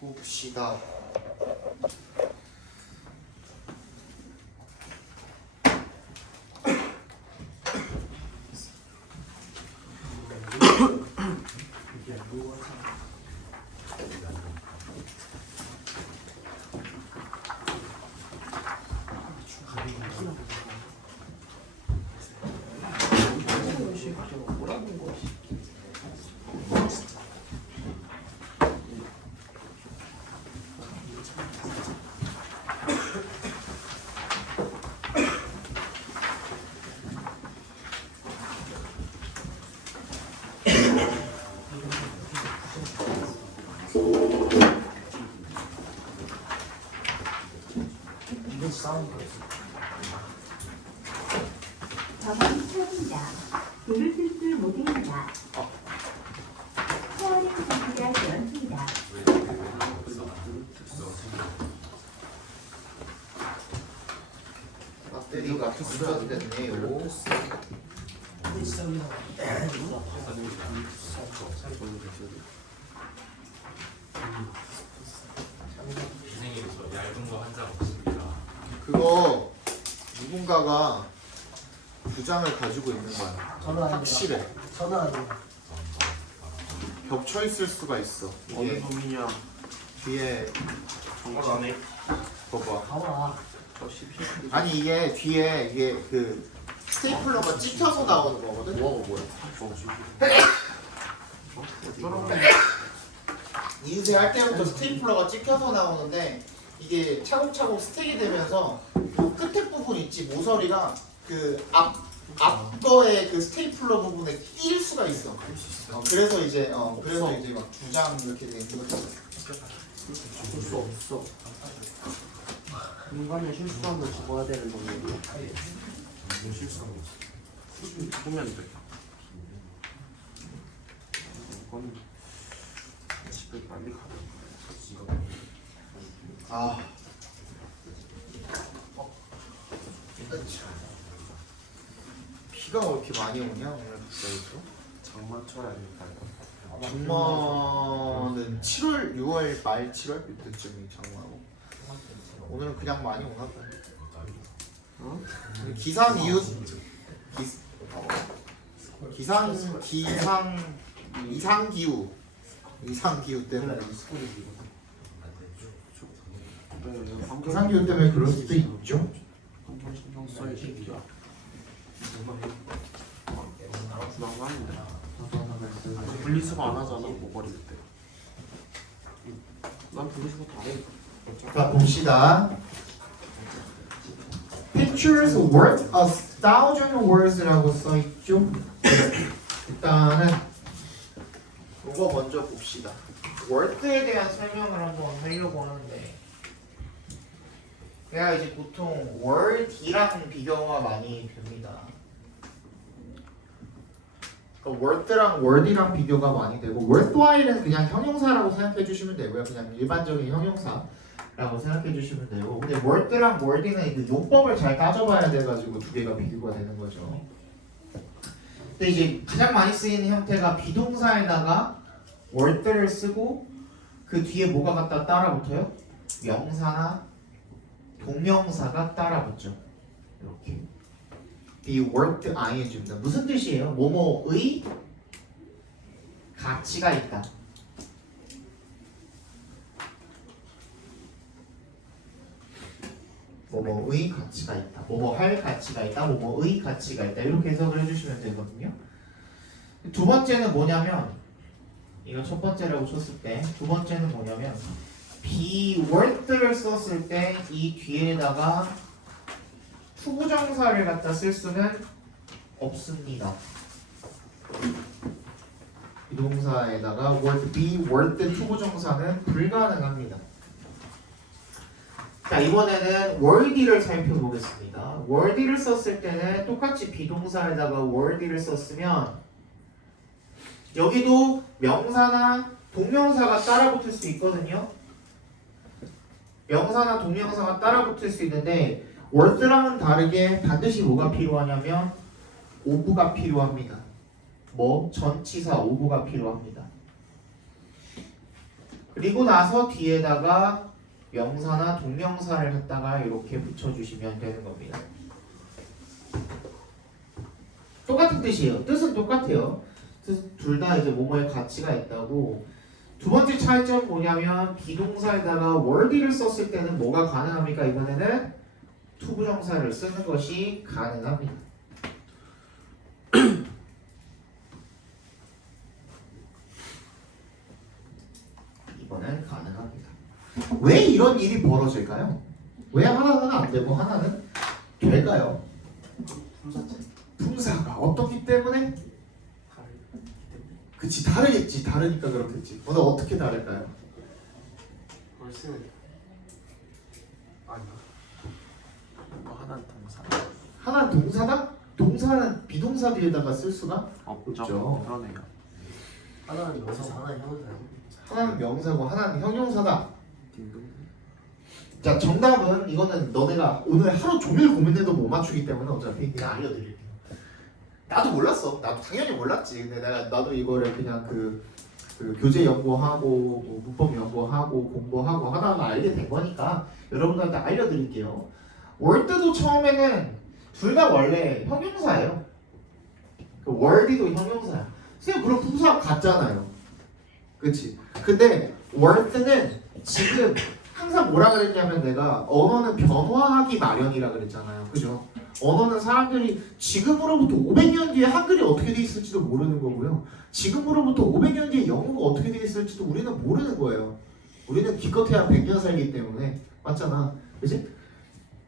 봅시다. 저는 태우입니다. 불을 쓸 못입니다. 태워는 준비가 되었습니다. 배터리가 충전됐네요. 선생님이 얇은 거 한 장 없습니다. 그거 누군가가 두 장을 가지고 있는 거야. 저는 아닙니다. 확실해. 저는 아니에요. 겹쳐 있을 수가 있어. 이게 놈이냐? 뒤에 정말 안 해. 봐봐. 봐봐. 아니 이게 뒤에 이게 그 스테이플러가 찍혀서 나오는 거거든. 뭐야? 이웃에 할 때부터 스테이플러가 찍혀서 나오는데 이게 차곡차곡 스택이 되면서 그 끝에 부분 있지 모서리가 그 앞거의 그 스테이플러 부분에 낄 수가 있어. 그래서 이제 막 두 장 이렇게 돼 있는 거지. 줄 수 없어. 인간은 실수하면 죽어야 되는 놈이에요. 실수하면 죽으면 돼. 이건 집에 빨리 가. 아. 비가 왜 이렇게 많이 오냐 오늘 갑자기? 장마철 아닐까요? 장마는 7월, 6월 말 7월 이때쯤이 장마고 오늘은 그냥 많이 오나 봐. 어? 기상 이웃 이상 기후 때문에 이상 기후 때문에 그럴 수도 있죠. 한번 신경 써야지. 나가는데. 분리수거 안 하잖아 모버릴 때. 난 분리수거 다 해. 자 봅시다. Pictures worth 1,000 words라고 써 있죠. 일단은 이거 먼저 봅시다. word에 대한 설명을 한번 하려고 하는데, 내가 이제 보통 word이랑 비교가 많이 됩니다. 그러니까 word랑 word이랑 비교가 많이 되고, worthwhile은 그냥 형용사라고 생각해 주시면 되고요. 그냥 일반적인 형용사라고 생각해 주시면 되고, 근데 word랑 word는 그 용법을 잘 따져봐야 돼가지고 두 개가 비교가 되는 거죠. 근데 이제 가장 많이 쓰이는 형태가 비동사에다가 word를 쓰고 그 뒤에 뭐가 갖다 따라붙어요? 명사나 동명사가 따라붙죠. 이렇게. be worth ing입니다. 무슨 뜻이에요? 뭐뭐의 가치가 있다. 뭐뭐의 가치가 있다. 뭐뭐 할 가치가 있다. 뭐뭐의 가치가 있다. 이렇게 해석을 해주시면 되거든요. 두 번째는 뭐냐면, 이거 첫 번째라고 쳤을 때, 두 번째는 뭐냐면 be worth를 썼을 때 이 뒤에다가 투부정사를 갖다 쓸 수는 없습니다. 비동사에다가 worth, be worth 투부정사는 불가능합니다. 자, 이번에는 worthy를 살펴보겠습니다. worthy를 썼을 때는 똑같이 비동사에다가 worthy를 썼으면 여기도 명사나 동명사가 따라붙을 수 있거든요. 명사나 동명사가 따라붙을 수 있는데 worth랑은 다르게 반드시 뭐가 필요하냐면 오브가 필요합니다. 뭐? 전치사 오브가 필요합니다. 그리고 나서 뒤에다가 명사나 동명사를 갖다가 이렇게 붙여주시면 되는 겁니다. 똑같은 뜻이에요. 뜻은 똑같아요. 둘 다 이제 뭐뭐의 가치가 있다고. 두 번째 차이점은 뭐냐면 비동사에다가 worthy를 썼을 때는 뭐가 가능합니까? 이번에는 투부정사를 쓰는 것이 가능합니다. 이번엔 가능합니다. 왜 이런 일이 벌어질까요? 왜 하나는 안 되고 하나는 될까요? 품사가 어떻기 때문에? 그치, 다르겠지. 다르니까 그렇겠지. 오늘 어떻게 다를까요? 벌써 아니야. 뭐 하나는 동사. 하나는 동사다? 동사는 비동사 뒤에다가 쓸 수가? 없죠. 없죠. 그러네요. 하나는 명사, 하나는 형사. 하나는 명사고 하나는 형용사다. 딩동. 자, 정답은 이거는 너네가 오늘 하루 종일 고민해도 못 맞추기 때문에 어차피 그냥 알려드릴게요. 나도 몰랐어. 나도 당연히 몰랐지. 근데 나도 이거를 그냥 그 교재 연구하고 뭐 문법 연구하고 공부하고 하다가 알게 된 거니까 여러분들한테 알려드릴게요. 월드도 처음에는 둘 다 원래 형용사예요. 그 월드도 형용사야. 선생님 그럼 부사 같잖아요. 그치? 근데 월드는 지금 항상 뭐라 그랬냐면 내가 언어는 변화하기 마련이라 그랬잖아요. 그죠? 언어는 사람들이 지금으로부터 500년 뒤에 한글이 어떻게 돼 있을지도 모르는 거고요. 지금으로부터 500년 뒤에 영어가 어떻게 돼 있을지도 우리는 모르는 거예요. 우리는 기껏해야 100년 살기 때문에. 맞잖아. 그치?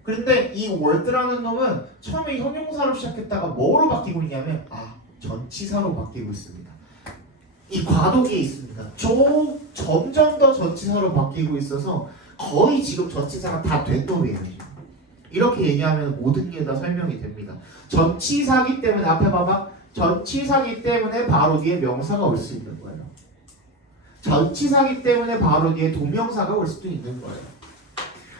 그런데 이 월드라는 놈은 처음에 형용사로 시작했다가 뭐로 바뀌고 있냐면 전치사로 바뀌고 있습니다. 이 과도기에 있습니다. 점점 더 전치사로 바뀌고 있어서 거의 지금 전치사가 다 된 놈이에요. 이렇게 얘기하면 모든 게 다 설명이 됩니다. 전치사기 때문에 앞에 봐봐. 전치사기 때문에 바로 뒤에 명사가 올 수 있는 거예요. 전치사기 때문에 바로 뒤에 동명사가 올 수도 있는 거예요.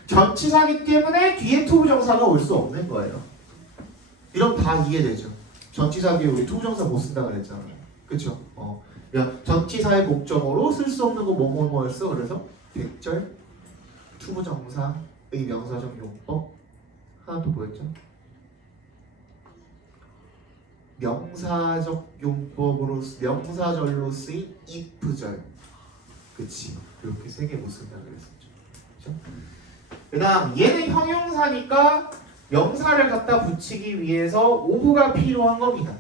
전치사기 때문에 뒤에 투부정사가 올 수 없는 거예요. 이러면 다 이해되죠. 전치사기에 우리 투부정사 못 쓴다 그랬잖아요. 그쵸? 전치사의 목적으로 쓸 수 없는 거 뭐뭐뭐를 써. 그래서 백절 투부정사의 명사적 용법 하나 또 뭐였죠? 명사적 용법으로 명사절로 쓰인 if절. 그치? 그렇게 세 개 못 쓴다 그랬었죠. 그쵸? 그 다음 얘는 형용사니까 명사를 갖다 붙이기 위해서 오브가 필요한 겁니다.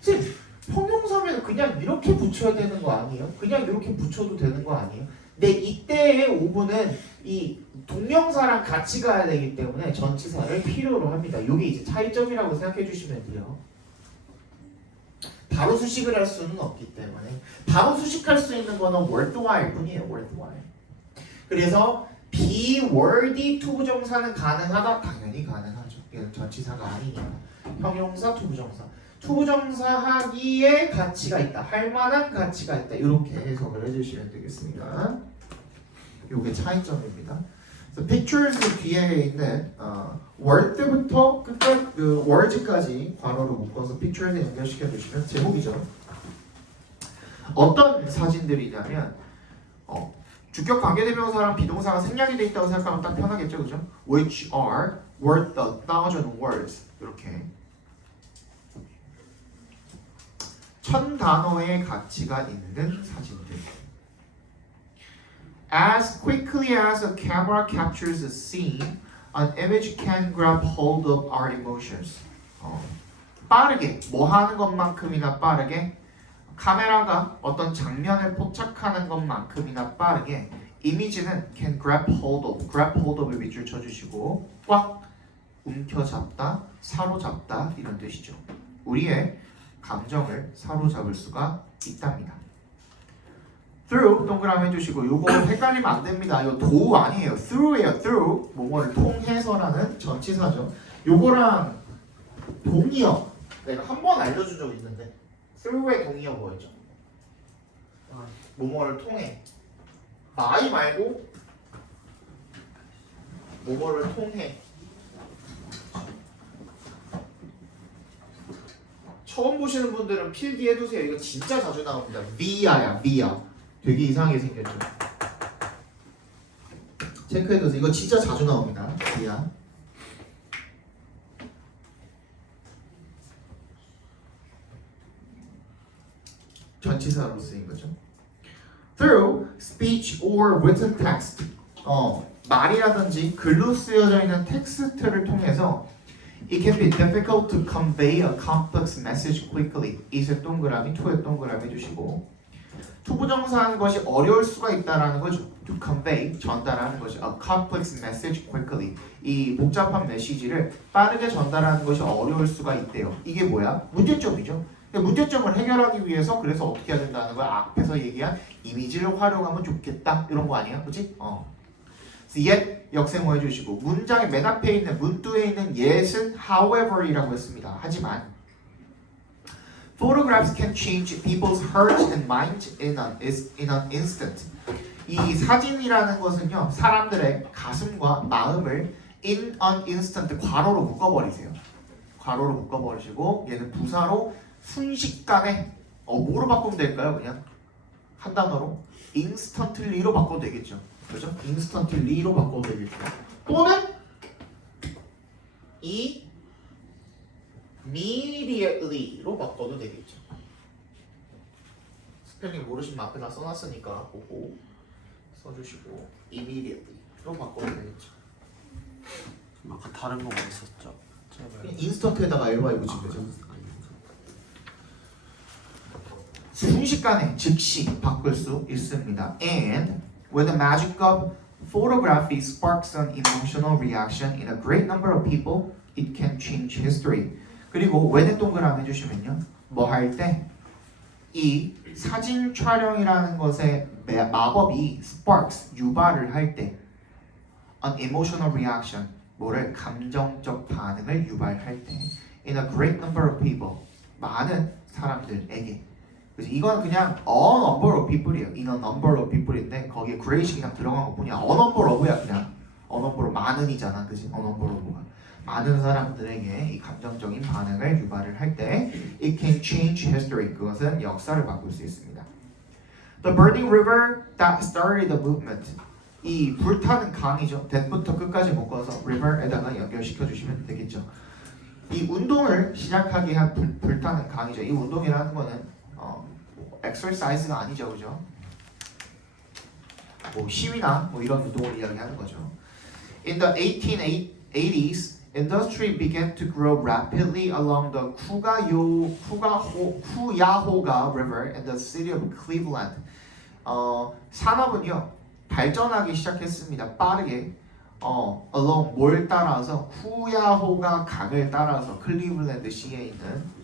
즉 형용사면 그냥 이렇게 붙여야 되는 거 아니에요? 그냥 이렇게 붙여도 되는 거 아니에요? 근데 이때의 오브는 이 동명사랑 같이 가야 되기 때문에 전치사를 필요로 합니다. 이게 이제 차이점이라고 생각해 주시면 돼요. 바로 수식을 할 수는 없기 때문에 바로 수식할 수 있는 거는 word while 뿐이에요. word while. 그래서 be-wordy 투부정사는 가능하다? 당연히 가능하죠. 이건 전치사가 아니니까. 형용사, 투부정사. 투부정사 하기에 가치가 있다. 할 만한 가치가 있다. 이렇게 해석을 해주시면 되겠습니다. 이게 차이점입니다. 그래서 pictures 뒤에 있는 word부터 끝까지 그 words까지 괄호로 묶어서 pictures에 연결시켜 주시면 제목이죠. 어떤 사진들이냐면 주격 관계대명사랑 비동사가 생략이 돼 있다고 생각하면 딱 편하겠죠, 그죠? Which are worth 1,000 words 이렇게 1000단어의 가치가 있는 사진들. As quickly as a camera captures a scene, an image can grab hold of our emotions. 빠르게, 뭐 하는 것만큼이나 빠르게 카메라가 어떤 장면을 포착하는 것만큼이나 빠르게 이미지는 can grab hold of을 밑줄 쳐주시고 꽉 움켜잡다, 사로잡다 이런 뜻이죠. 우리의 감정을 사로잡을 수가 있답니다. through 동그라미 해주시고 요거 헷갈리면 안 됩니다. 이거 도 아니에요. through예요. through 뭐뭐를 통해서라는 전치사죠. 요거랑 동의어 내가 한 번 알려준 적 있는데 through의 동의어 뭐였죠? 뭐뭐를 통해 by 말고 뭐뭐를 통해 처음 보시는 분들은 필기해두세요. 이거 진짜 자주 나옵니다. via야 via 되게 이상하게 생겼죠. 체크해둬서 이거 진짜 자주 나옵니다. 이야. 전치사로 쓰인 거죠. Through speech or written text. 말이라든지 글로 쓰여져 있는 텍스트를 통해서 it can be difficult to convey a complex message quickly. it의 동그라미, to의 동그라미 해주시고 투부정사하는 것이 어려울 수가 있다라는 거죠. To convey, 전달하는 것이 a complex message quickly. 이 복잡한 메시지를 빠르게 전달하는 것이 어려울 수가 있대요. 이게 뭐야? 문제점이죠. 근데 문제점을 해결하기 위해서 그래서 어떻게 해야 된다는 걸 앞에서 얘기한 이미지를 활용하면 좋겠다 이런 거 아니야? 그치? yet 역세모 해주시고 문장의 맨 앞에 있는 문두에 있는 yet은 however이라고 했습니다. 하지만 photographs can change people's hearts and minds in an instant. 이 사진이라는 것은요 사람들의 가슴과 마음을 in an instant 괄호로 묶어버리세요. 괄호로 묶어버리시고 얘는 부사로 순식간에 뭐로 바꾸면 될까요? 그냥 한 단어로 instantly로 바꿔도 되겠죠. 그죠? instantly로 바꿔도 되겠죠. 또는 immediately로 바꿔도 되겠죠. 스펠링 모르시면 앞에다 써놨으니까 보고 써주시고 immediately로 바꿔도 되겠죠. 아까 다른 거 뭐 있었죠? 그냥 인스턴트에다가 LY 붙인 거죠. 순식간에 즉시 바꿀 수 있습니다. And when the magic of photography sparks an emotional reaction in a great number of people, it can change history. 그리고 when의 동그라미 해주시면요. 뭐 할 때? 이 사진 촬영이라는 것의 마법이 sparks, 유발을 할 때 an emotional reaction, 뭐를? 감정적 반응을 유발할 때 in a great number of people, 많은 사람들에게. 그래서 이건 그냥 a number of people이에요. in a number of people인데 거기에 great이 그냥 들어간 것뿐이야. a number of야 그냥 a number of 많은이잖아. 그지? a number of가 많은 사람들에게 이 감정적인 반응을 유발을 할 때 it can change history. 그것은 역사를 바꿀 수 있습니다. The burning river that started the movement. 이 불타는 강이죠. that부터 끝까지 묶어서 river에다가 연결시켜 주시면 되겠죠. 이 운동을 시작하게 한 불타는 강이죠. 이 운동이라는 거는 exercise가 아니죠, 그죠? 뭐 시위나 뭐 이런 운동을 이야기하는 거죠. In the 1880s, industry began to grow rapidly along the Cuyahoga River in the city of Cleveland. 산업은요 발전하기 시작했습니다. 빠르게 along 뭘 따라서 쿠야호가 강을 따라서 클리블랜드 시에 있는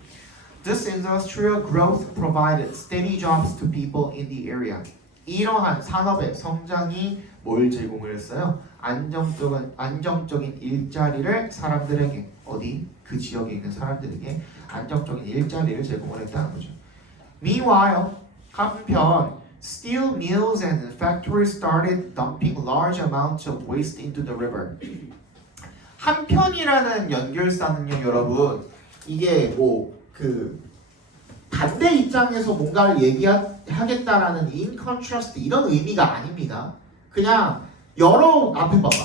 This industrial growth provided steady jobs to people in the area. 이러한 산업의 성장이 뭘 제공을 했어요? 안정적인 일자리를 사람들에게 어디? 그 지역에 있는 사람들에게 안정적인 일자리를 제공을 했다는 거죠. Meanwhile, 한편 steel mills and factories started dumping large amounts of waste into the river. 한편이라는 연결사는요, 여러분, 이게 뭐 그 반대 입장에서 뭔가를 얘기하겠다라는 in contrast 이런 의미가 아닙니다. 그냥 여러 앞에 봐봐.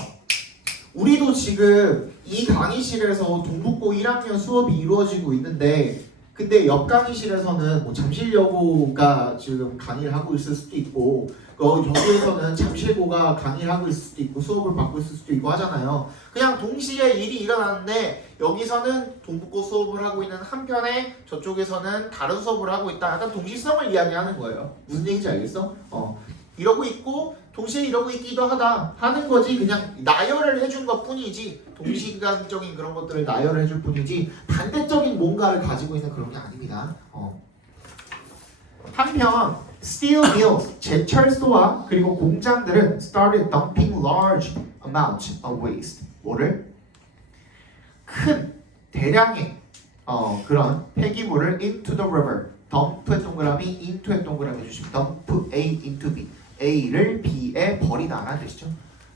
우리도 지금 이 강의실에서 동북고 1학년 수업이 이루어지고 있는데 근데 옆 강의실에서는 뭐 잠실여고가 지금 강의를 하고 있을 수도 있고 저기에서는 잠실고가 강의를 하고 있을 수도 있고 수업을 받고 있을 수도 있고 하잖아요. 그냥 동시에 일이 일어나는데 여기서는 동북고 수업을 하고 있는 한편에 저쪽에서는 다른 수업을 하고 있다. 약간 동시성을 이야기하는 거예요. 무슨 얘기인지 알겠어? 이러고 있고 동시에 이러고 있기도 하다 하는 거지. 그냥 나열을 해준 것 뿐이지 동시간적인 그런 것들을 나열을 해줄 뿐이지 반대적인 뭔가를 가지고 있는 그런 게 아닙니다. 한편 steel mills, 제철소와 그리고 공장들은 started dumping large amounts of waste. 뭐를? 큰 대량의 그런 폐기물을 into the river. dump의 동그라미, into의 동그라미 해주시면 dump A into B. A를 B에 버리다라는 뜻이죠.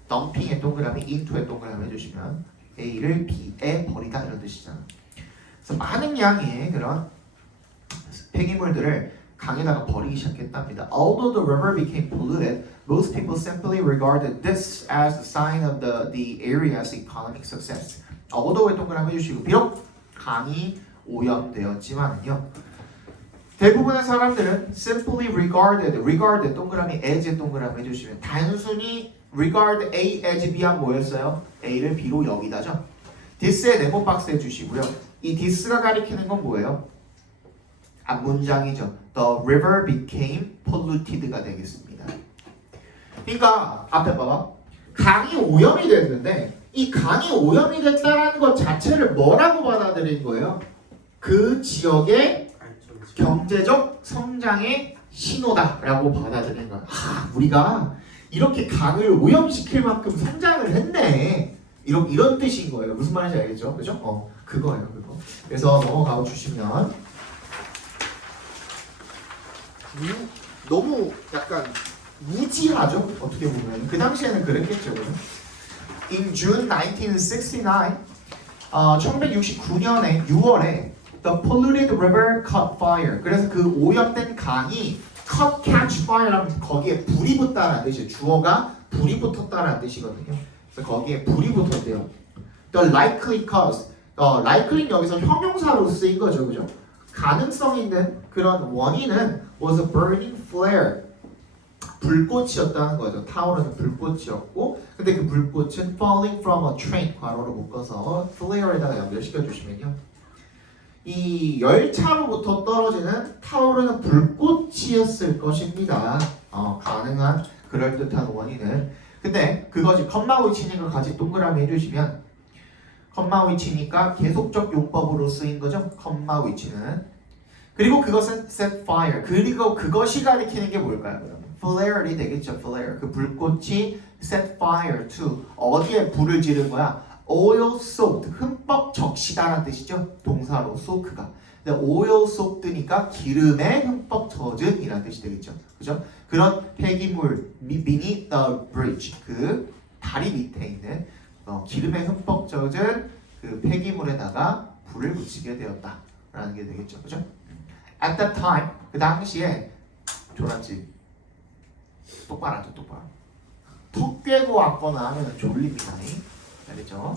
dumping의 동그라미, into의 동그라미 해주시면 A를 B에 버리다 이런 뜻이잖아. 그래서 많은 양의 그런 폐기물들을 강에다가 버리기 시작했답니다. Although the river became polluted, most people simply regarded this as a sign of the area's economic success. Although에 동그라미 해주시고 비록 강이 오염되었지만요. 대부분의 사람들은 simply regarded 동그라미 as에 동그라미 해주시면 단순히 regard A as B한 뭐였어요? A를 B로 여기다죠. this의 네모 박스 해주시고요. 이 this가 가리키는 건 뭐예요? 앞 문장이죠. The river became polluted가 되겠습니다. 그러니까 앞에 봐봐. 강이 오염이 됐는데 이 강이 오염이 됐다는 것 자체를 뭐라고 받아들인 거예요? 그 지역의 경제적 성장의 신호다라고 받아들인 거야. 우리가 이렇게 강을 오염시킬 만큼 성장을 했네. 이런 뜻인 거예요. 무슨 말인지 알겠죠? 그죠? 그거예요, 그거. 그래서 넘어가 주시면 너무 약간 무지하죠? 어떻게 보면 그 당시에는 그랬겠죠. In June 1969, 1969년에 6월에 The polluted river caught fire. 그래서 그 오염된 강이 catch fire라면 거기에 불이 붙다라는 뜻이에요. 주어가 불이 붙었다라는 뜻이거든요. 그래서 거기에 불이 붙었대요. The likely cause. likely는 여기서 형용사로 쓰인 거죠, 그죠? 가능성 있는 그런 원인은 was a burning flare. 불꽃이었다는 거죠. 타오르는 불꽃이었고, 근데 그 불꽃은 falling from a train 괄호로 묶어서 flare에다가 연결시켜 주시면요. 이 열차로부터 떨어지는 타오르는 불꽃이었을 것입니다. 가능한 그럴듯한 원인은. 근데 그것이 컴마 위치니까 같이 동그라미 해주시면 컴마 위치니까 계속적 용법으로 쓰인 거죠. 컴마 위치는. 그리고 그것은 set fire. 그리고 그것이 가리키는 게 뭘까요? flare이 되겠죠. flare. 그 불꽃이 set fire to 어디에 불을 지른 거야? oil soaked. 흠뻑 적시다라는 뜻이죠. 동사로 soak가. 근데 oil soaked니까 기름에 흠뻑 젖은이라는 뜻이 되겠죠. 그죠? 그런 폐기물 beneath the bridge. 그 다리 밑에 있는 기름에 흠뻑 젖은 그 폐기물에다가 불을 붙이게 되었다라는 게 되겠죠. 그죠? At that time, 그 당시에 졸았지. 똑바로 앉아, 똑바로. 턱 꿰고 왔거나 하면 졸립니다. 알겠죠?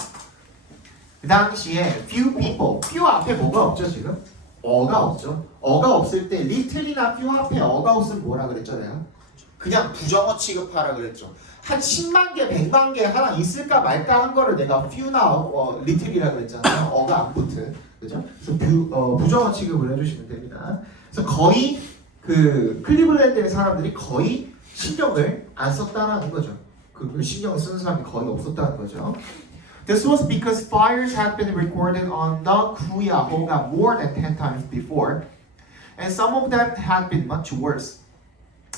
그 당시에 few people, few 앞에 뭐가 없죠 지금? 어가 없죠. 어가 없을 때 little이나 few 앞에 어가 없으면 뭐라 그랬죠 내가? 그냥 부정어 취급하라 그랬죠. 한 10만 개, 100만 개 하나 있을까 말까 한 거를 내가 few나 little이라 그랬잖아요. 어가 안 붙은. 그죠? 그래서 부정어 취급을 해주시면 됩니다. 그래서 거의 그 클리블랜드의 사람들이 거의 신경을 안 썼다라는 거죠. 그 신경을 쓰는 사람이 거의 없었다는 거죠. This was because fires had been recorded on the Cuyahoga more than 10 times before, and some of them had been much worse.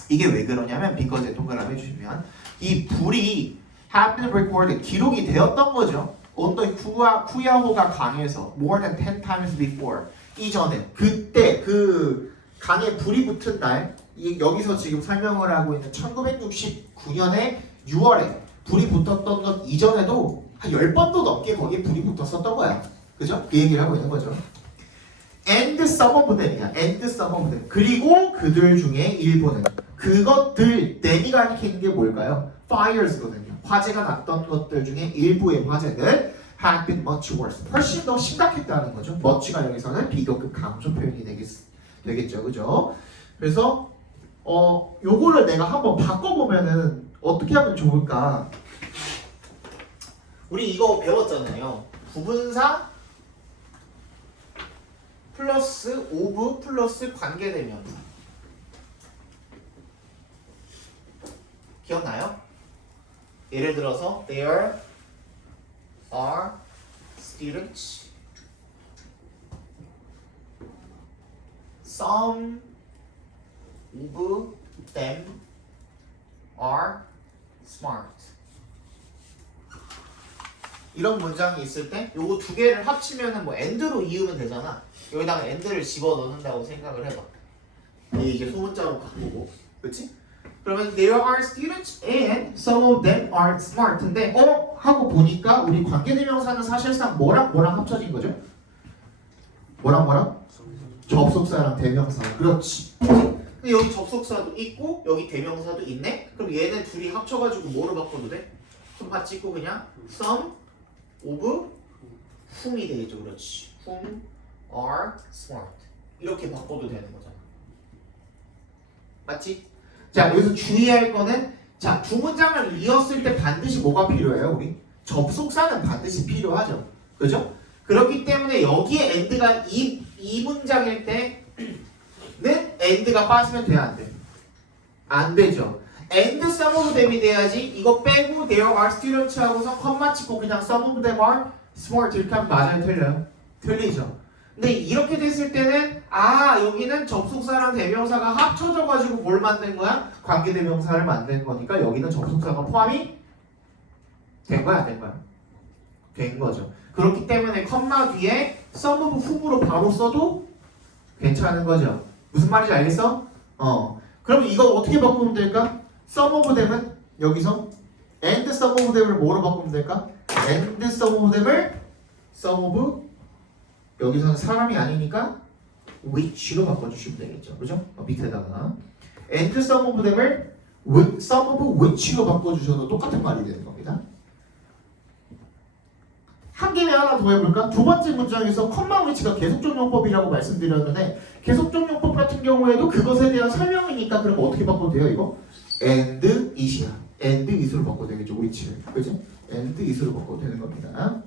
이게 왜 그러냐면 because 동그라미 해주시면 이 불이 had been recorded 기록이 되었던 거죠. on the Cuyahoga 강에서 more than 10 times before 이전에 그때 그 강에 불이 붙은 날 여기서 지금 설명을 하고 있는 1969년에 6월에 불이 붙었던 것 이전에도 한 10번도 넘게 거기에 불이 붙었었던 거야. 그죠? 그 얘기를 하고 있는 거죠. And some of them이야. And some of them. 그리고 그들 중에 일부는 그것들 them이 가리키는 게 뭘까요? Fires거든요. 화재가 났던 것들 중에 일부의 화재들 had been much worse. 훨씬 더 심각했다는 거죠. much가 여기서는 비교급 감소 표현이 되겠죠. 그죠? 그래서 요거를 내가 한번 바꿔보면은 어떻게 하면 좋을까? 우리 이거 배웠잖아요. 부분사 플러스 오브 플러스 관계대명사. 기억나요? 예를 들어서 there are students. Some of them are smart. 이런 문장이 있을 때 요거 두 개를 합치면은 뭐 and로 이으면 되잖아. 여기다가 and를 집어 넣는다고 생각을 해봐. 이게 이제 소문자로 바꾸고, 그렇지? 그러면 there are students and some of them are smart인데 하고 보니까 우리 관계대명사는 사실상 뭐랑 합쳐진 거죠? 뭐랑? 접속사랑 대명사. 그렇지. 근데 여기 접속사도 있고 여기 대명사도 있네? 그럼 얘네 둘이 합쳐가지고 뭐로 바꿔도 돼? 손바 찍고 그냥 some of whom이 되겠죠. 그렇지. whom are smart. 이렇게 바꿔도 되는 거잖아. 맞지? 자, 여기서 주의할 거는 자, 두 문장을 이었을 때 반드시 뭐가 필요해요, 우리? 접속사는 반드시 필요하죠. 그죠? 그렇기 때문에 여기에 and가 이 문장일 때는 and가 빠지면 돼야 안 돼? 안 되죠. and some of them이 돼야지. 이거 빼고 there are students 하고서 컴마 찍고 그냥 some of them are smart 이렇게 하면 맞아요, 틀려요? 틀리죠. 근데 이렇게 됐을 때는 여기는 접속사랑 대명사가 합쳐져 가지고 뭘 만든 거야? 관계대명사를 만든 거니까 여기는 접속사가 포함이 된 거야, 안 된 거야? 된 거죠. 그렇기 때문에 컴마 뒤에 some of whom으로 바로 써도 괜찮은 거죠. 무슨 말인지 알겠어? 그럼 이거 어떻게 바꾸면 될까? some of them은 여기서 and some of them을 뭐로 바꾸면 될까? and some of them을 some of 여기서는 사람이 아니니까 which로 바꿔주시면 되겠죠. 그죠? 밑에다가 and some of them을 some of which로 바꿔주셔도 똑같은 말이 되는 겁니다. 한 개를 하나 더 해볼까? 두 번째 문장에서 컴마 위치가 계속적용법이라고 말씀드렸는데 계속적용법 같은 경우에도 그것에 대한 설명이니까 그럼 어떻게 바꿔도 돼요 이거? and it이야. and it으로 바꿔도 되겠죠. which를. 그죠? and it으로 바꿔도 되는 겁니다.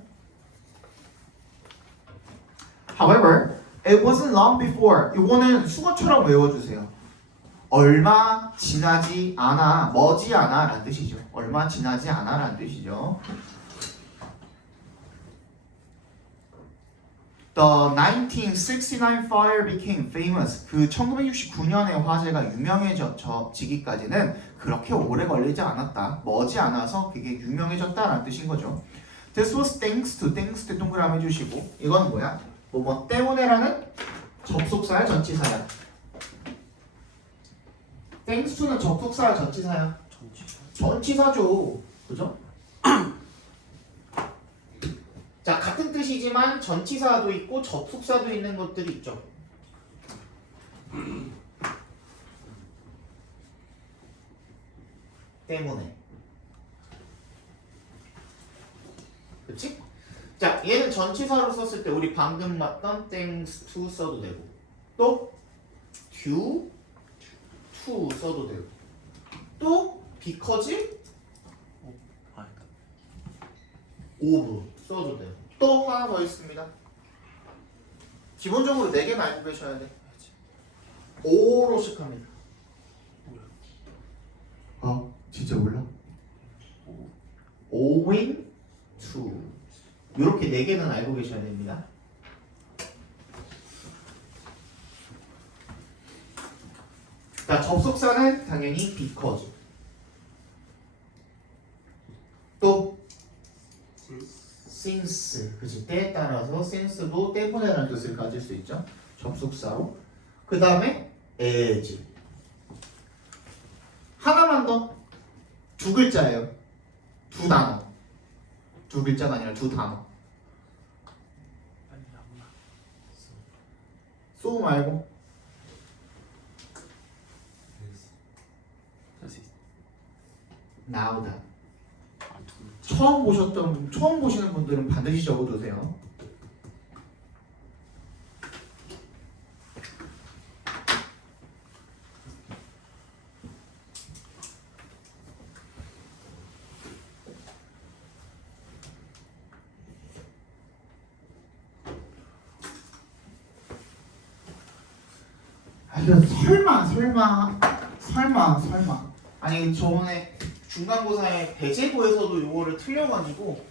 However, it wasn't long before. 이거는 수거처럼 외워주세요. 얼마 지나지 않아, 머지 않아 라는 뜻이죠. 얼마 지나지 않아 라는 뜻이죠. The 1969 fire became famous. 그 1969년의 화재가 유명해지기까지는 그렇게 오래 걸리지 않았다. 머지 않아서 그게 유명해졌다라는 뜻인 거죠. This was thanks to. thanks to 동그라미 해주시고 이건 뭐야? 뭐 때문에라는 접속사야 전치사야? thanks to는 접속사야 전치사야? 전치사죠. 그죠? 자, 같은 뜻이지만 전치사도 있고 접속사도 있는 것들이 있죠. 때문에. 그치? 자, 얘는 전치사로 썼을 때 우리 방금 봤던 thanks to 써도 되고 또 due to 써도 되고 또 because of 써도 돼요. 또 하나 더 있습니다. 기본적으로 4개는 알고 계셔야 돼. O로 시작합니다. 진짜 몰라? Owing to 이렇게 4개는 알고 계셔야 됩니다. 자, 접속사는 당연히 because 또 since, 그치? 때에 따라서 since도 때문에라는 뜻을 가질 수 있죠. 접속사로. 그 다음에 as. 하나만 더. 2글자예요. 2단어. 2글자가 아니라 2단어. so 말고 나오다. 처음 보시는 분들은 반드시 적어두세요. 설마. 아니 저번에 중간고사에 배제고에서도 요거를 틀려가지고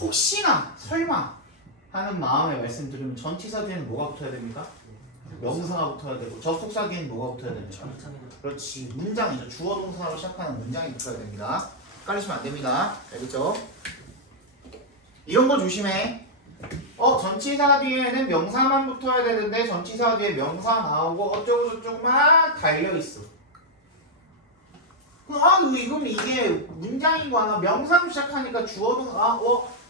혹시나 설마 하는 마음에 말씀드리면 전치사 뒤에는 뭐가 붙어야 됩니까? 명사가 붙어야 되고 접속사 뒤에는 뭐가 붙어야 됩니까? 그렇지, 문장이죠. 주어 동사로 시작하는 문장이 붙어야 됩니다. 헷갈리시면 안 됩니다. 알겠죠? 이런 거 조심해. 전치사 뒤에는 명사만 붙어야 되는데 전치사 뒤에 명사 나오고 어쩌고 저쩌고 막 달려있어. 이건 이게 문장이고 하나 명사로 시작하니까 주어는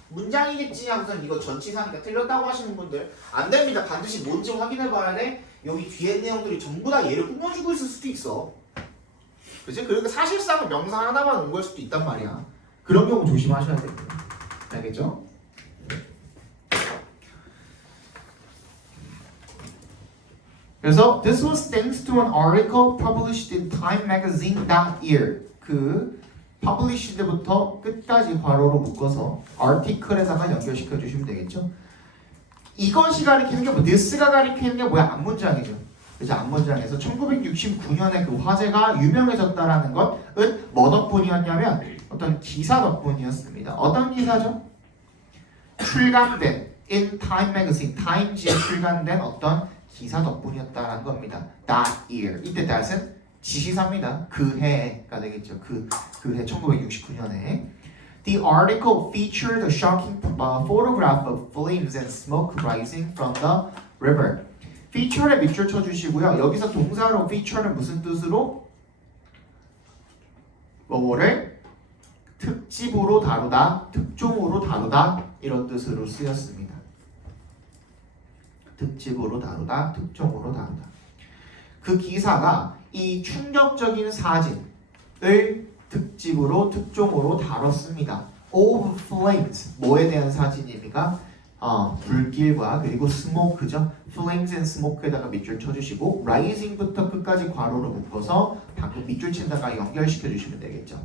문장이겠지 하고선 이거 전치사니까 틀렸다고 하시는 분들 안 됩니다. 반드시 뭔지 확인해 봐야 돼. 여기 뒤에 내용들이 전부 다 얘를 꾸며주고 있을 수도 있어. 그치? 그러니까 사실상은 명사 하나만 온 걸 수도 있단 말이야. 그런 경우 조심하셔야 돼요. 알겠죠? 그래서 this was thanks to an article published in Time Magazine that year. 그 published부터 끝까지 괄호로 묶어서 article에다가 연결시켜 주시면 되겠죠. 이것이 가리키는 게 뭐? this가 가리키는 게 뭐야? 앞문장이죠. 그래서 앞문장에서 1969년에 그 화제가 유명해졌다라는 것은 뭐 덕분이었냐면 어떤 기사 덕분이었습니다. 어떤 기사죠? 출간된 in Time Magazine, 타임지에 출간된 어떤 기사 덕분이었다라는 겁니다. That year. 이때 that은 지시사입니다. 그 해가 되겠죠. 그 해 1969년에. The article featured a shocking photograph of flames and smoke rising from the river. feature에 밑줄 쳐주시고요. 여기서 동사로 feature는 무슨 뜻으로? 뭐를 특집으로 다루다, 특종으로 다루다 이런 뜻으로 쓰였습니다. 특집으로 다루다, 특종으로 다루다. 그 기사가 이 충격적인 사진을 특집으로, 특종으로 다뤘습니다. Of flames, 뭐에 대한 사진입니까? 불길과 그리고 smoke죠. flames and smoke에다가 밑줄 쳐주시고 rising부터 끝까지 괄호로 묶어서 방금 밑줄 친다가 연결시켜 주시면 되겠죠.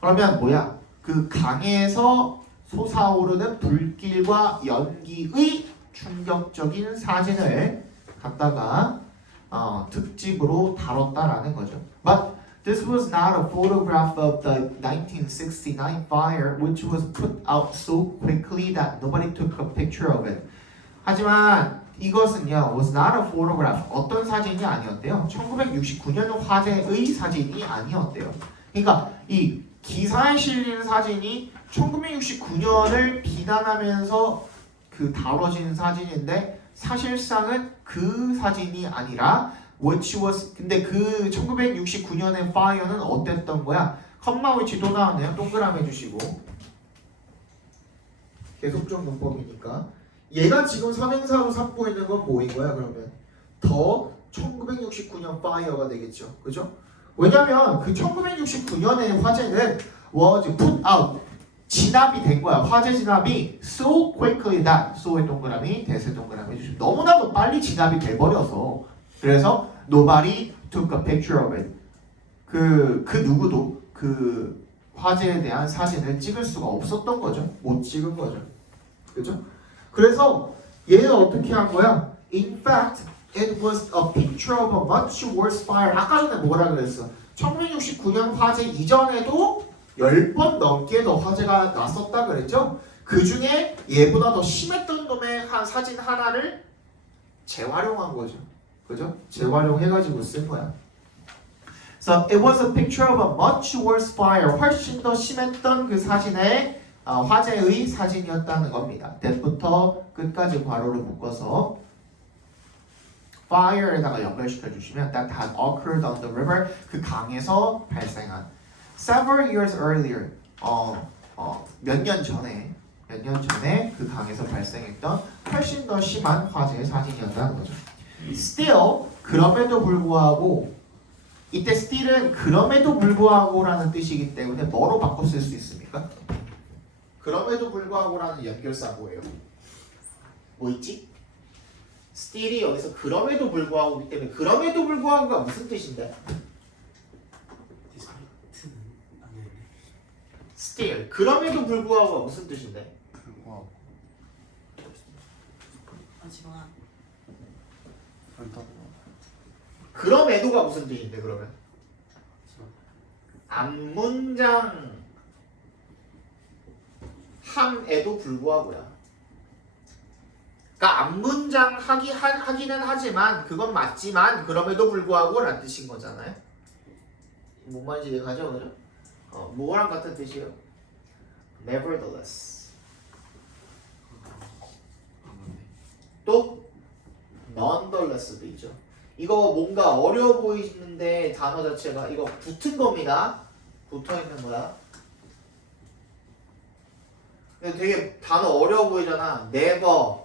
그러면 뭐야? 그 강에서 솟아오르는 불길과 연기의 충격적인 사진을 갖다가 특집으로 다뤘다라는 거죠. But this was not a photograph of the 1969 fire, which was put out so quickly that nobody took a picture of it. 하지만 이것은요, was not a photograph. 어떤 사진이 아니었대요. 1969년 화재의 사진이 아니었대요. 그러니까 이 기사에 실린 사진이 1969년을 비난하면서 그 다뤄진 사진인데 사실상은 그 사진이 아니라 which was 근데 그 1969년의 fire는 어땠던 거야? 컴마 위치 또 나왔네요. 동그라미 해주시고 계속적 문법이니까 얘가 지금 삼행사로 삼고 있는 건 뭐인 거야? 그러면 더 1969년 fire가 되겠죠. 그죠? 왜냐면 그 1969년의 화재는 was put out 진압이 된 거야. 화재 진압이 so quickly that so의 동그라미, that의 동그라미 해주시면 너무나도 빨리 진압이 돼버려서 그래서 nobody took a picture of it. 그 누구도 그 화재에 대한 사진을 찍을 수가 없었던 거죠. 못 찍은 거죠. 그죠? 그래서 얘는 어떻게 한 거야? In fact, it was a picture of a much worse fire. 아까 전에 뭐라 그랬어? 1969년 화재 이전에도 10번 넘게 더 화재가 났었다 그랬죠? 그 중에 얘보다 더 심했던 놈의 한 사진 하나를 재활용한 거죠. 그죠? 재활용해가지고 쓴 거야. So it was a picture of a much worse fire. 훨씬 더 심했던 그 사진의 화재의 사진이었다는 겁니다. that부터 끝까지 괄호를 묶어서 fire에다가 연결시켜 주시면 that had occurred on the river. 그 강에서 발생한 several years earlier. 몇 년 전에 그 강에서 발생했던 훨씬 더 심한 화재의 사진이었다는 거죠. Still, 그럼에도 불구하고 이때 still은 그럼에도 불구하고라는 뜻이기 때문에 뭐로 바꿔 쓸 수 있습니까? 그럼에도 불구하고라는 연결사 뭐예요? 뭐 있지? still이 여기서 그럼에도 불구하고이기 때문에 그럼에도 불구하고가 무슨 뜻인데? 디스크리트는 아니었네. still, 그럼에도 불구하고가 무슨 뜻인데? 불구하고 하지만 그럼에도가 무슨 뜻인데 그러면? 앞문장 함에도 불구하고야. 그러니까 앞문장 하기는 하지만 그건 맞지만 그럼에도 불구하고라는 뜻인 거잖아요. 뭔 말인지 이해가죠, 그죠? 뭐랑 같은 뜻이에요? Nevertheless. 또 nonetheless도 있죠. 이거 뭔가 어려워 보이는데 단어 자체가 이거 붙은 겁니다. 붙어 있는 거야. 근데 되게 단어 어려워 보이잖아. never,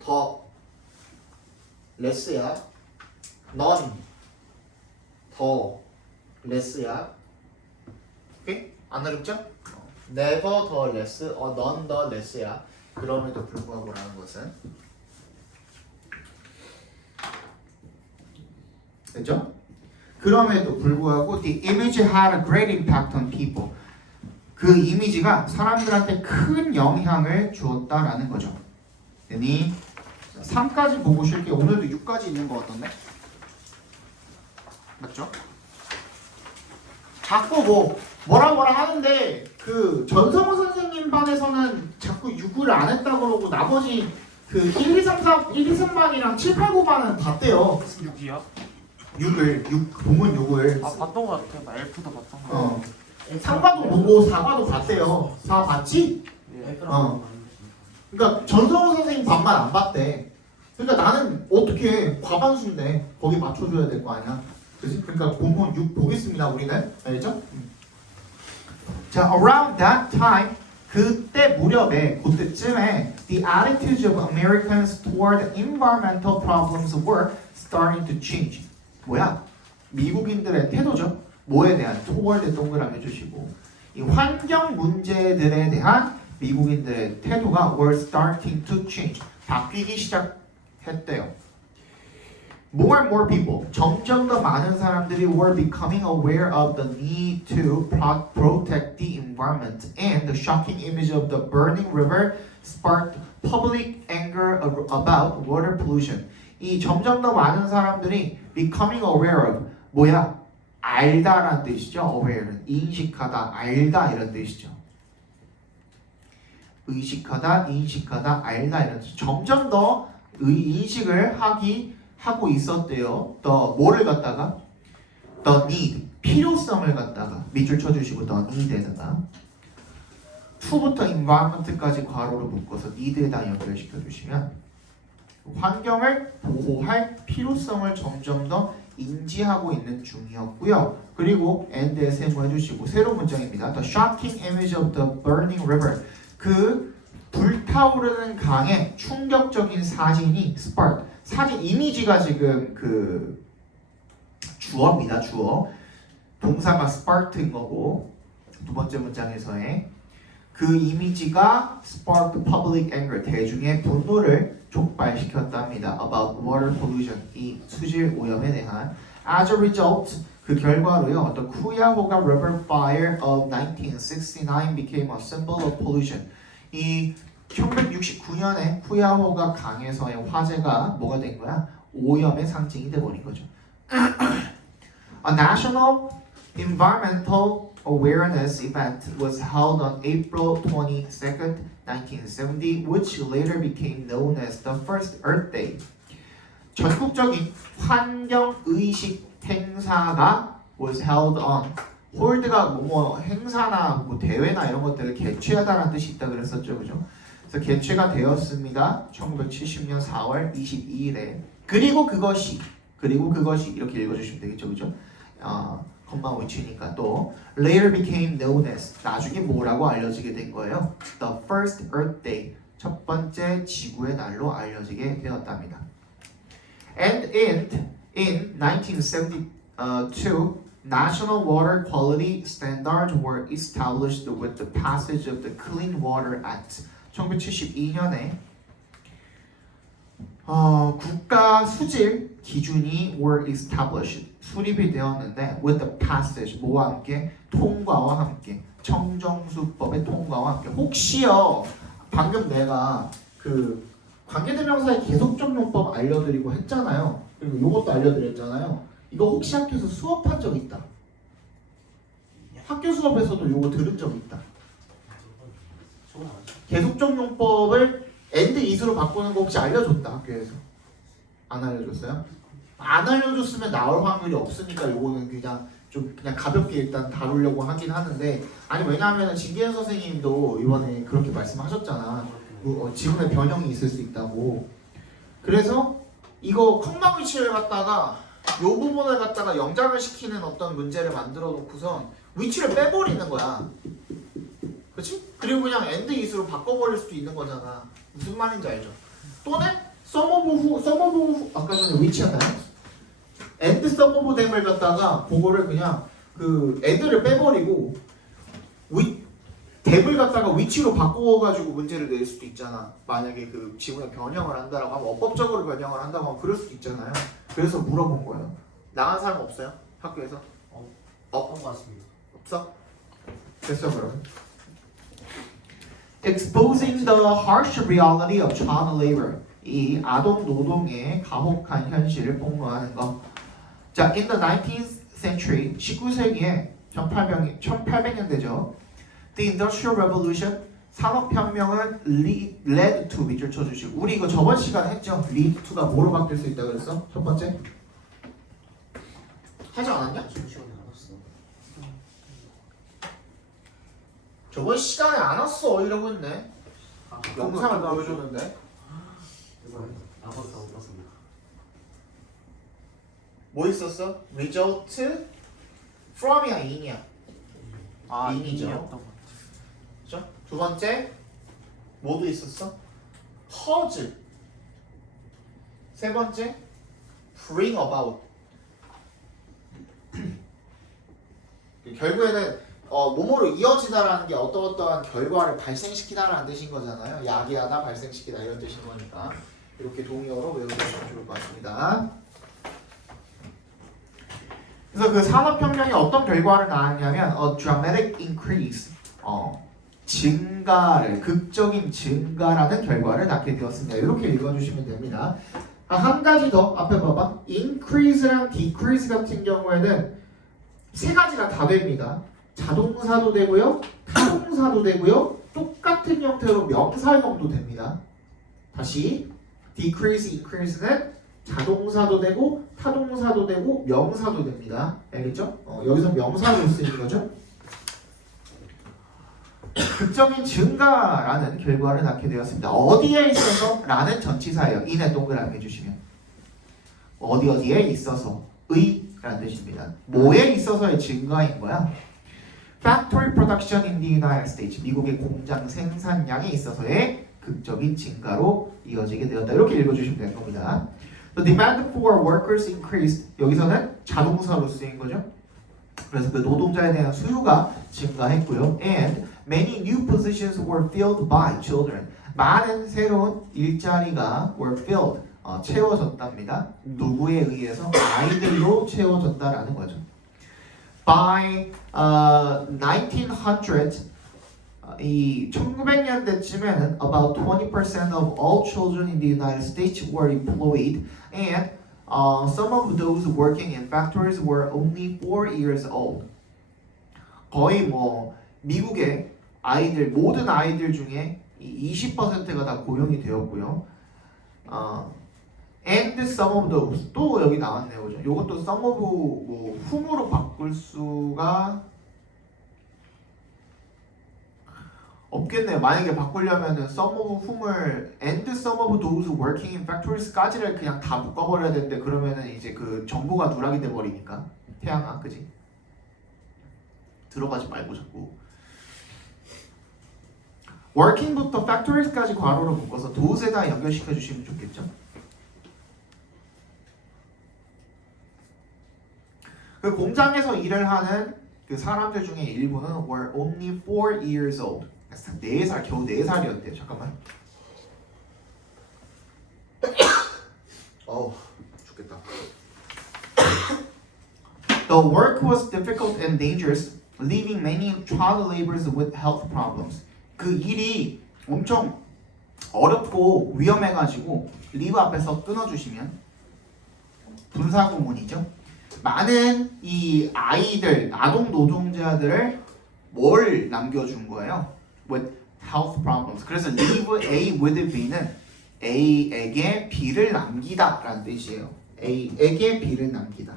더, less야. none 더 less야. 오케이? 안 어렵죠? never 더 less, none 더 less야. 그럼에도 불구하고라는 것은 됐죠? 그럼에도 불구하고 the image had a great impact on people. 그 이미지가 사람들한테 큰 영향을 주었다라는 거죠. 되니 3까지 보고 쉴게요. 오늘도 6까지 있는 거 같던데? 맞죠? 자꾸 뭐라 하는데 그 전성호 선생님 반에서는 자꾸 6을 안 했다고 그러고 나머지 그 1, 2, 3, 4, 1, 2, 3반이랑 7, 8, 9반은 봤대요. 6이요? 6을 본문 6을 아 봤던 것 같아요. 나 엘프도 봤던 것 같아요. 3과도 보고 4과도 봤대요. 4 봤지? 예. 그러니까 전성호 선생님 반만 안 봤대. 그러니까 나는 어떻게 과반수인데 거기 맞춰줘야 될 거 아니야. 그지? 그러니까 본문 6 보겠습니다. 우리는 알겠죠? 자, around that time 그때 무렵에 그때쯤에 the attitudes of Americans toward environmental problems were starting to change. 뭐야? 미국인들의 태도죠. 뭐에 대한 toward 동그라미 주시고 이 환경 문제들에 대한 미국인들의 태도가 were starting to change. 바뀌기 시작했대요. More and more people, 점점 더 많은 사람들이 were becoming aware of the need to protect the environment, and the shocking image of the burning river sparked public anger about water pollution. 이 점점 더 많은 사람들이 becoming aware of 뭐야? 알다라는 뜻이죠. aware는 인식하다, 알다 이런 뜻이죠. 의식하다, 인식하다, 알다 이런 뜻. 점점 더 인식을 하고 있었대요. 뭐를 갖다가 the need 필요성을 갖다가 밑줄 쳐주시고 the need에다가 to부터 environment까지 괄호로 묶어서 need에다 연결시켜 주시면 환경을 보호할 필요성을 점점 더 인지하고 있는 중이었고요. 그리고 and에 세모해 주시고 새로운 문장입니다. The shocking image of the burning river 그 불타오르는 강의 충격적인 사진이 spark 사진 이미지가 지금 그 주어입니다. 주어 동사가 spark인 거고 두 번째 문장에서의 그 이미지가 sparked public anger 대중의 분노를 촉발시켰답니다. About water pollution 이 수질 오염에 대한 as a result 그 결과로요. The Cuyahoga River Fire of 1969 became a symbol of pollution 이 1969년에 쿠야호가 강에서의 화재가 뭐가 된 거야? 오염의 상징이 돼버린 거죠. A national environmental awareness event was held on April 22nd, 1970, which later became known as the first Earth Day. 전국적인 환경의식 행사가 was held on 홀드가 뭐 행사나 뭐 대회나 이런 것들을 개최하다라는 뜻이 있다 그랬었죠, 그죠? 그래서 개최가 되었습니다. 1970년 4월 22일에 그리고 그것이 이렇게 읽어주시면 되겠죠, 그죠? 컴마 위치니까 또 later became known as 나중에 뭐라고 알려지게 된 거예요? The first Earth Day 첫 번째 지구의 날로 알려지게 되었답니다. And in 1972 National water quality standards were established with the passage of the Clean Water Act. 1972년에 국가 수질 기준이 were established 수립이 되었는데 with the passage 뭐와 함께 통과와 함께 청정수법의 통과와 함께 혹시요 방금 내가 그 관계대명사의 계속적 용법 알려드리고 했잖아요. 그리고 요것도 알려드렸잖아요. 이거 혹시 학교에서 수업한 적 있다. 학교 수업에서도 요거 들은 적 있다. 계속적 용법을 and is로 바꾸는 거 혹시 알려줬다 학교에서? 안 알려줬어요? 안 알려줬으면 나올 확률이 없으니까 요거는 그냥 가볍게 일단 다루려고 하긴 하는데 아니 왜냐하면 진기현 선생님도 이번에 그렇게 말씀하셨잖아. 지금의 변형이 있을 수 있다고. 그래서 이거 컴마 위치를 갖다가 요 부분을 갖다가 영작을 시키는 어떤 문제를 만들어 놓고선 위치를 빼버리는 거야. 그렇지? 그리고 그냥 and is로 바꿔버릴 수도 있는 거잖아. 무슨 말인지 알죠? 또는 서머브 아까 전에 which였나요? and 서머브 댐을 갖다가 그거를 그냥 그 애들을 빼버리고 댐을 갖다가 위치로 바꿔가지고 문제를 낼 수도 있잖아. 만약에 그 지구에 변형을 한다라고 하면 어법적으로 변형을 한다고 하면 그럴 수도 있잖아요. 그래서 물어본 거예요. 나간 사람 없어요? 학교에서? 어떤 것 같습니다. 없어? 됐어 그럼. Exposing the harsh reality of child labor. 이 아동 노동의 가혹한 현실을 폭로하는 거. 자, in the 19th century, 19세기에 1800년대죠. The Industrial Revolution, 산업혁명은 led to 밑줄 쳐주시고 우리 이거 저번 시간에 했죠? lead to가 뭐로 바뀔 수 있다 그랬어? 첫 번째? 하지 않았냐? 잠시만요. 알았어. 저번 시간에 안 왔어 이러고 있네. 아, 영상을 보여줬는데 죄송합니다. 아무것도 못 봤습니다. 뭐 있었어? result from이야 in이야. 아 인이죠. 인이었던 것 그죠? 두 번째 뭐도 있었어? cause. 세 번째 bring about. 결국에는 몸으로 이어지다라는 게 어떠한 결과를 발생시키다라는 뜻인 거잖아요. 야기하다, 발생시키다 이런 뜻인 거니까 이렇게 동의어로 외워두시면 좋을 것 같습니다. 그래서 그 산업혁명이 어떤 결과를 낳았냐면 a dramatic increase, 증가를, 극적인 증가라는 결과를 낳게 되었습니다. 이렇게 읽어주시면 됩니다. 한 가지 더 앞에 봐봐. increase랑 decrease 같은 경우에는 세 가지가 다 됩니다. 자동사도 되고요, 타동사도 되고요, 똑같은 형태로 명사형도 됩니다. 다시 decrease, increase는 자동사도 되고 타동사도 되고 명사도 됩니다. 알겠죠? 여기서 명사로 쓰이는 거죠. 극적인 증가라는 결과를 낳게 되었습니다. 어디에 있어서? 라는 전치사예요. 인에 동그라미 해주시면 어디에 있어서 의라는 뜻입니다. 뭐에 있어서의 증가인 거야? Factory production in the United States. 미국의 공장 생산량에 있어서의 극적인 증가로 이어지게 되었다. 이렇게 읽어주시면 되는 겁니다. The demand for workers increased. 여기서는 자동사로 쓰인 거죠. 그래서 그 노동자에 대한 수요가 증가했고요. And many new positions were filled by children. 많은 새로운 일자리가 were filled. 채워졌답니다. 누구에 의해서? 아이들로 채워졌다라는 거죠. By 1900, 이 1900년대쯤에는 about 20% of all children in the United States were employed, and some of those working in factories were only 4 years old. 거의 미국의 아이들, 모든 아이들 중에 20%가 다 고용이 되었고요. And some of those, 또 여기 나왔네요, 그죠? 이것도 some of whom으로 바꿀 수가 없겠네요. 만약에 바꾸려면은 some of whom을 and some of those working in factories까지를 그냥 다 묶어버려야 되는데 그러면은 이제 그 정보가 누락이 돼 버리니까 태양아, 그지? 들어가지 말고 자꾸. working부터 factories까지 괄호로 묶어서 those에다 연결시켜 주시면 좋겠죠? 그 공장에서 일을 하는 그 사람들 중에 일부는 were only 4 years old. 4살, 겨우 4살이었대요. 잠깐만. 죽겠다. The work was difficult and dangerous, leaving many child laborers with health problems. 그 일이 엄청 어렵고 위험해가지고 리브 앞에서 끊어주시면 분사구문이죠. 많은 이 아이들, 아동 노동자들을 뭘 남겨준 거예요? With health problems. 그래서 leave A with B는 A에게 B를 남기다 라는 뜻이에요. A에게 B를 남기다.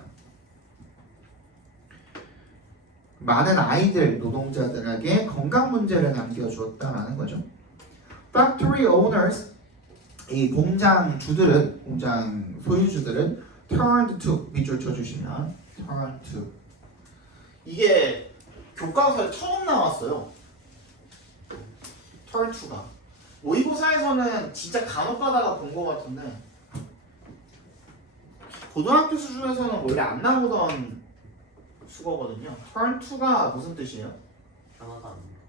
많은 아이들, 노동자들에게 건강 문제를 남겨주었다라는 거죠. Factory owners, 이 공장 주들은, 공장 소유주들은 turned to, 밑줄 쳐주시면 turn to. 이게 교과서에 처음 나왔어요. turn to가. 모의고사에서는 진짜 간혹 가다가 본 것 같은데 고등학교 수준에서는 원래 안 나오던 수거거든요. turn to가 무슨 뜻이에요? 변하다 아닙니다.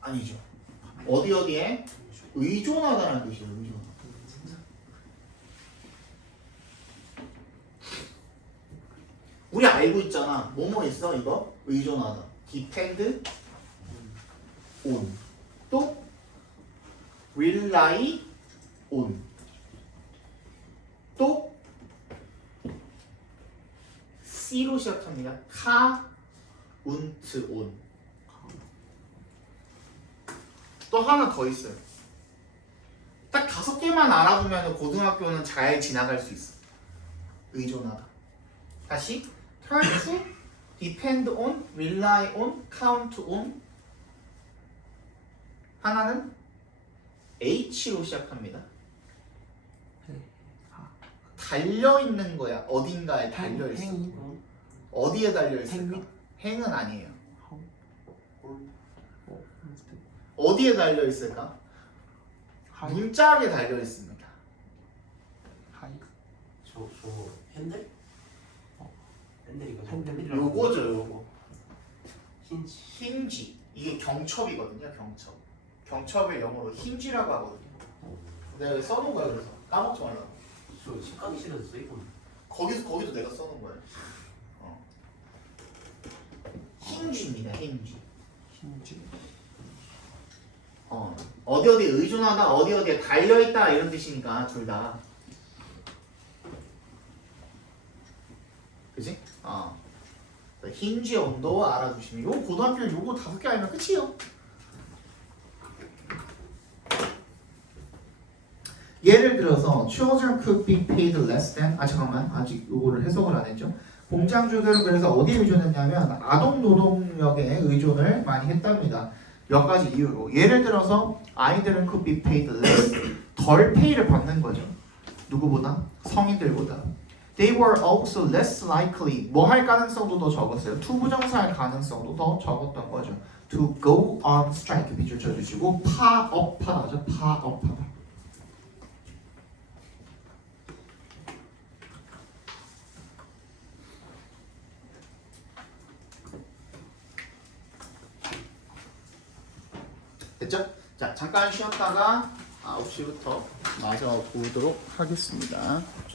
아니죠. 어디에 의존하다는 뜻이에요. 의존. 우리 알고 있잖아. 뭐뭐 있어 이거? 의존하다. depend on. 또 rely on. 또 C로 시작합니다. count on. 또 하나 더 있어요. 딱 5개만 알아두면 고등학교는 잘 지나갈 수 있어. 의존하다. 다시 turn to, depend on, rely on, count on. 하나는 H로 시작합니다. 달려 있는 거야. 어딘가에 달려 있어. 어디에 달려 있을까? 행은 아니에요. 어디에 달려 있을까? 문짝에 달려 있습니다. 저 핸들? 핸들이가 요거죠, 요거. 힌지. 힌지. 이게 경첩이거든요, 경첩. 경첩을 영어로 힌지라고 하거든요. 내가 여기 써놓은 거야, 그래서 까먹지 말라고. 저 식감실에서 쓰이고. 거기도 내가 써놓은 거예요. 힌지입니다, 힌지. 어디에 의존하다, 어디에 달려있다 이런 뜻이니까 둘 다. 그지? 힌지 온도 알아두시면 요거 고등학교 요거 5개 알면 끝이에요. 예를 들어서 children could be paid less than 잠깐만 아직 요거를 해석을 안 했죠. 공장주들은 그래서 어디에 의존했냐면 아동 노동력에 의존을 많이 했답니다. 몇 가지 이유로. 예를 들어서 아이들은 could be paid less 덜 페이를 받는 거죠. 누구보다? 성인들보다. They were also less likely 뭐 할 가능성도 더 적었어요. 투부정사할 가능성도 더 적었던 거죠. To go on strike 밑줄 쳐주시고 파업하다죠. 파업하다. 됐죠? 자 잠깐 쉬었다가 9시부터 마저 보도록 하겠습니다.